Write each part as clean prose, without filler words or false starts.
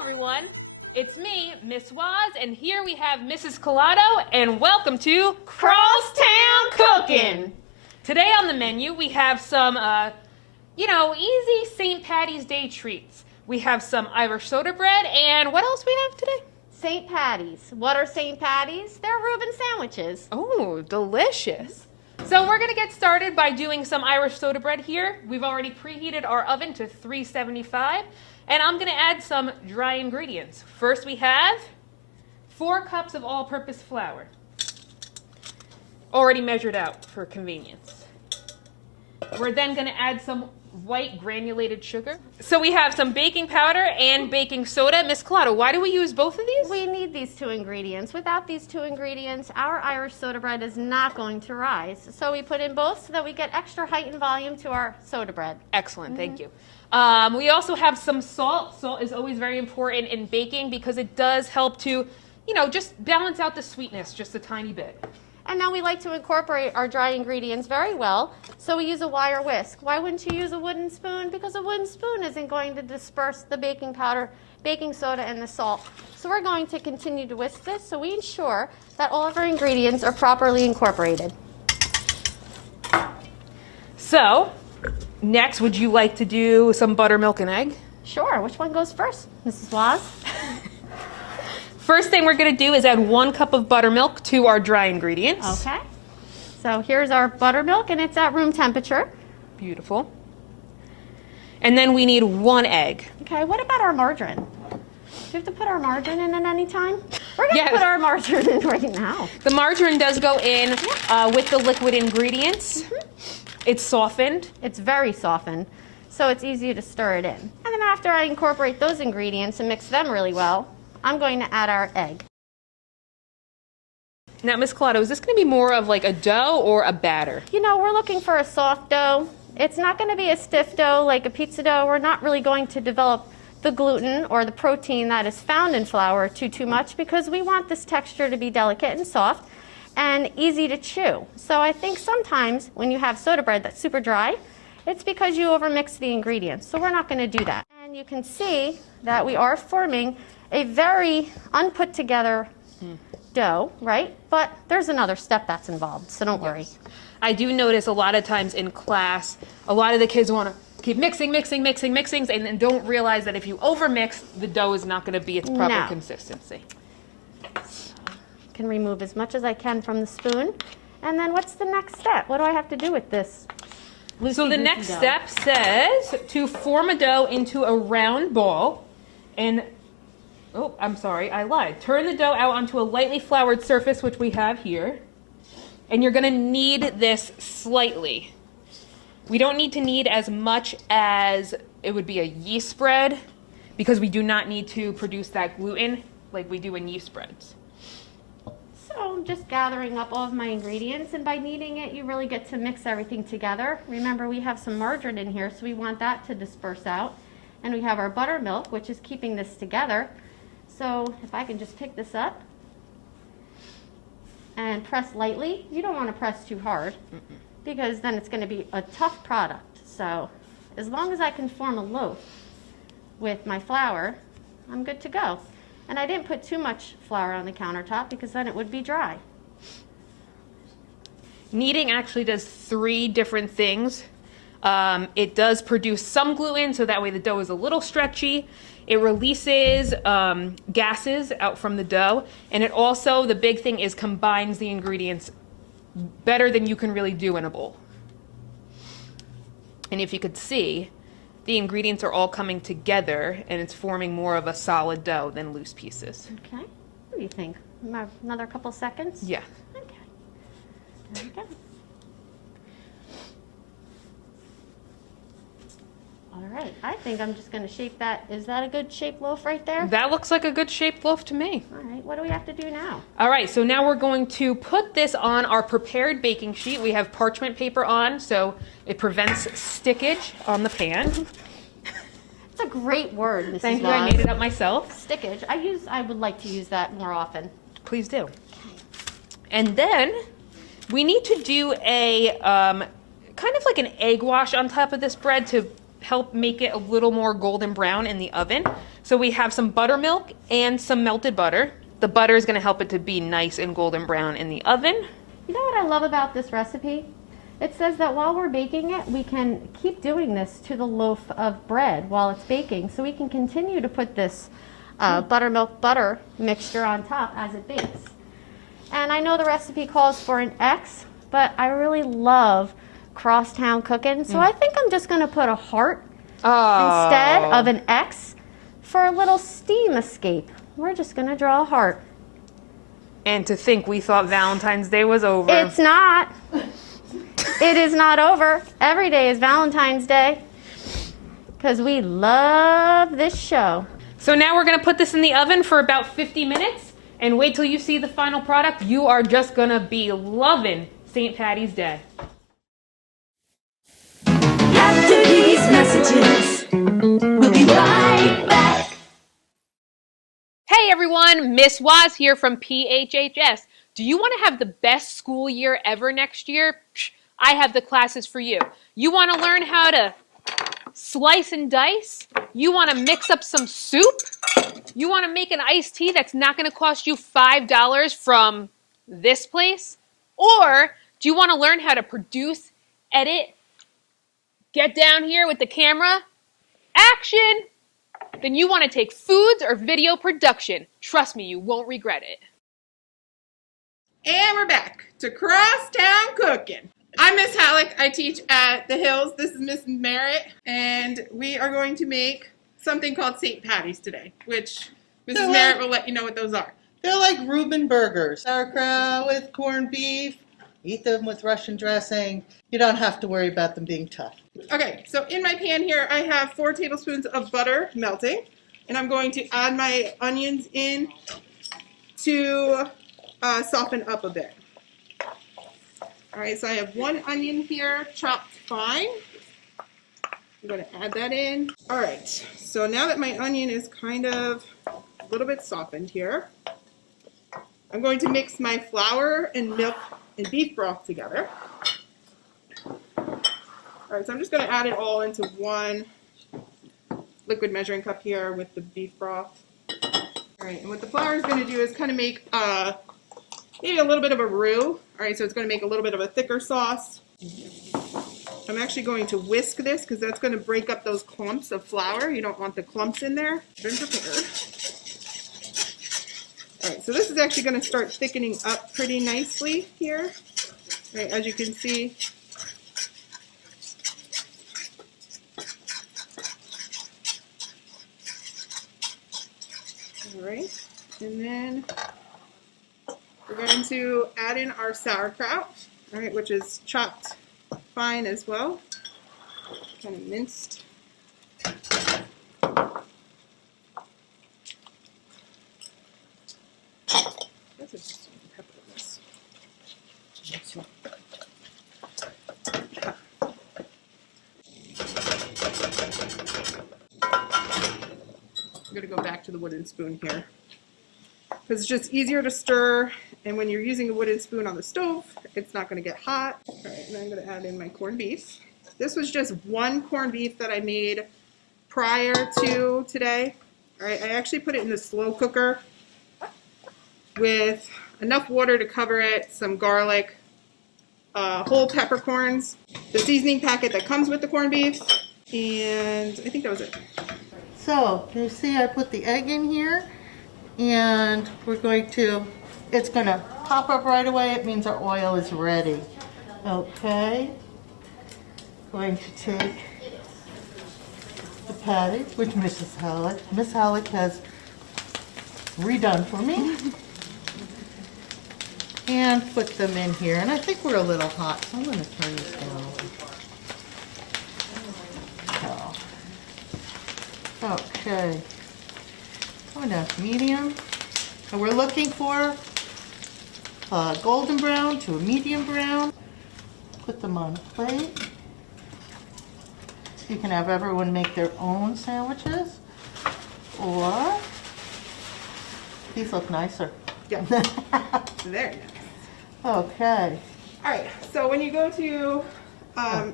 everyone. It's me, Miss Waz, and here we have Mrs. Collado, and welcome to CrossTown Cooking. Today on the menu, we have some, easy St. Patty's Day treats. We have some Irish soda bread, and what else we have today? St. Patty's. What are St. Patty's? They're Reuben sandwiches. Oh, delicious. So we're going to get started by doing some Irish soda bread here. We've already preheated our oven to 375, and I'm going to add some dry ingredients. First we have 4 cups of all-purpose flour, already measured out for convenience. We're then going to add some white granulated sugar. So we have some baking powder and baking soda. Miss Collado, why do we use both of these? We need these 2 ingredients. Without these 2 ingredients, our Irish soda bread is not going to rise. So we put in both so that we get extra height and volume to our soda bread. Excellent, thank you. We also have some salt. Salt is always very important in baking because it does help to, just balance out the sweetness just a tiny bit. And now we like to incorporate our dry ingredients very well, so we use a wire whisk. Why wouldn't you use a wooden spoon? Because a wooden spoon isn't going to disperse the baking powder, baking soda, and the salt. So we're going to continue to whisk this so we ensure that all of our ingredients are properly incorporated. So, next, would you like to do some buttermilk and egg? Sure. Which one goes first, Mrs. Waz? First thing we're going to do is add 1 cup of buttermilk to our dry ingredients. Okay. So here's our buttermilk, and it's at room temperature. Beautiful. And then we need 1 egg. Okay, what about our margarine? Do we have to put our margarine in at any time? We're going to put our margarine in right now. The margarine does go in with the liquid ingredients. It's softened. It's very softened, so it's easy to stir it in. And then after I incorporate those ingredients and mix them really well, I'm going to add our egg. Now, Miss Collado, is this going to be more of like a dough or a batter? We're looking for a soft dough. It's not going to be a stiff dough like a pizza dough. We're not really going to develop the gluten or the protein that is found in flour too much because we want this texture to be delicate and soft and easy to chew. So I think sometimes when you have soda bread that's super dry, it's because you overmix the ingredients. So we're not going to do that. And you can see that we are forming a very unput together dough, right? But there's another step that's involved, so don't worry. I do notice a lot of times in class, a lot of the kids want to keep mixing, and then don't realize that if you overmix, the dough is not going to be its proper consistency. Can remove as much as I can from the spoon. And then what's the next step? What do I have to do with this? So the next step says to form a dough into a round ball and oh, I'm sorry, I lied. Turn the dough out onto a lightly floured surface, which we have here. And you're going to knead this slightly. We don't need to knead as much as it would be a yeast bread because we do not need to produce that gluten like we do in yeast breads. So I'm just gathering up all of my ingredients, and by kneading it, you really get to mix everything together. Remember, we have some margarine in here, so we want that to disperse out. And we have our buttermilk, which is keeping this together. So if I can just pick this up and press lightly, you don't want to press too hard because then it's going to be a tough product. So as long as I can form a loaf with my flour, I'm good to go. And I didn't put too much flour on the countertop because then it would be dry. Kneading actually does 3 different things. It does produce some gluten, so that way the dough is a little stretchy. It releases gases out from the dough, and it also, the big thing is, combines the ingredients better than you can really do in a bowl. And if you could see, the ingredients are all coming together, and it's forming more of a solid dough than loose pieces. Okay. What do you think? Another couple seconds? Yeah. Okay. There we go. All right, I think I'm just going to shape that. Is that a good shaped loaf right there? That looks like a good shaped loaf to me. All right, what do we have to do now? All right, so now we're going to put this on our prepared baking sheet. We have parchment paper on, so it prevents stickage on the pan. It's a great word, Mrs. Thank you, I made it up myself. Stickage. I would like to use that more often. Please do. And then we need to do a kind of like an egg wash on top of this bread to help make it a little more golden brown in the oven. So we have some buttermilk and some melted butter. The butter is going to help it to be nice and golden brown in the oven. You know what I love about this recipe? It says that while we're baking it, we can keep doing this to the loaf of bread while it's baking. So we can continue to put this buttermilk butter mixture on top as it bakes. And I know the recipe calls for an X, but I really love CrossTown Cooking. So I think I'm just going to put a heart instead of an X for a little steam escape. We're just going to draw a heart. And to think we thought Valentine's Day was over. It's not. It is not over. Every day is Valentine's Day because we love this show. So now we're going to put this in the oven for about 50 minutes and wait till you see the final product. You are just going to be loving St. Patty's Day. After these messages, we'll be right back. Hey everyone, Miss Waz here from PHHS. Do you want to have the best school year ever next year? I have the classes for you. You want to learn how to slice and dice? You want to mix up some soup? You want to make an iced tea that's not going to cost you $5 from this place? Or do you want to learn how to produce, edit, get down here with the camera? Action! Then you want to take foods or video production. Trust me, you won't regret it. And we're back to Crosstown Cooking. I'm Miss Halleck. I teach at the Hills. This is Miss Merritt, and we are going to make something called St. Patty's today, which Mrs. Merritt will let you know what those are. They're like Reuben burgers. Sauerkraut with corned beef. Eat them with Russian dressing. You don't have to worry about them being tough. Okay, so in my pan here, I have 4 tablespoons of butter melting, and I'm going to add my onions in to soften up a bit. All right, so I have 1 onion here, chopped fine. I'm going to add that in. All right, so now that my onion is kind of a little bit softened here, I'm going to mix my flour and milk and beef broth together. All right, so I'm just going to add it all into 1 liquid measuring cup here with the beef broth. All right, and what the flour is going to do is kind of make maybe a little bit of a roux. All right, so it's going to make a little bit of a thicker sauce. I'm actually going to whisk this because that's going to break up those clumps of flour. You don't want the clumps in there. Been prepared. All right, so this is actually going to start thickening up pretty nicely here. All right, as you can see. All right, and then we're going to add in our sauerkraut, all right, which is chopped fine as well, kind of minced. That's just pepper this. I'm going to go back to the wooden spoon here because it's just easier to stir, and when you're using a wooden spoon on the stove, it's not going to get hot. All right, and I'm going to add in my corned beef. This was just 1 corned beef that I made prior to today. All right, I actually put it in the slow cooker with enough water to cover it, some garlic, whole peppercorns, the seasoning packet that comes with the corned beef, and I think that was it. So, you see I put the egg in here, and we're going to, it's going to pop up right away. It means our oil is ready. Okay. Going to take the patty, which Miss Halleck has redone for me, and put them in here. And I think we're a little hot, so I'm going to turn this down. Okay, going down to medium, and we're looking for a golden brown to a medium brown. Put them on a plate. You can have everyone make their own sandwiches, or these look nicer. Yeah, very nice. Okay. All right, so when you go to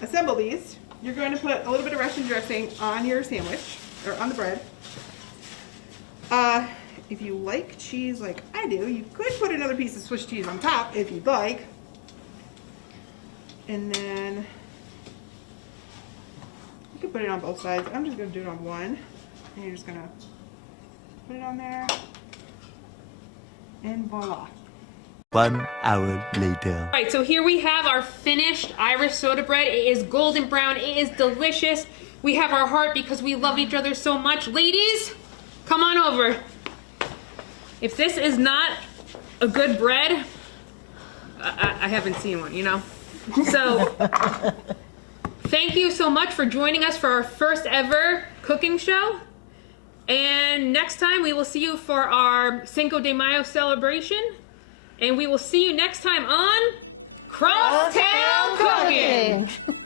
assemble these, you're going to put a little bit of Russian dressing on your sandwich, or on the bread. If you like cheese like I do, you could put another piece of Swiss cheese on top if you'd like. And then you can put it on both sides. I'm just going to do it on one. And you're just going to put it on there. And voila. 1 hour later. All right, so here we have our finished Irish soda bread. It is golden brown. It is delicious. We have our heart because we love each other so much. Ladies, come on over. If this is not a good bread, I haven't seen one, you know? So, thank you so much for joining us for our first ever cooking show. And next time we will see you for our Cinco de Mayo celebration. And we will see you next time on CrossTown Cooking.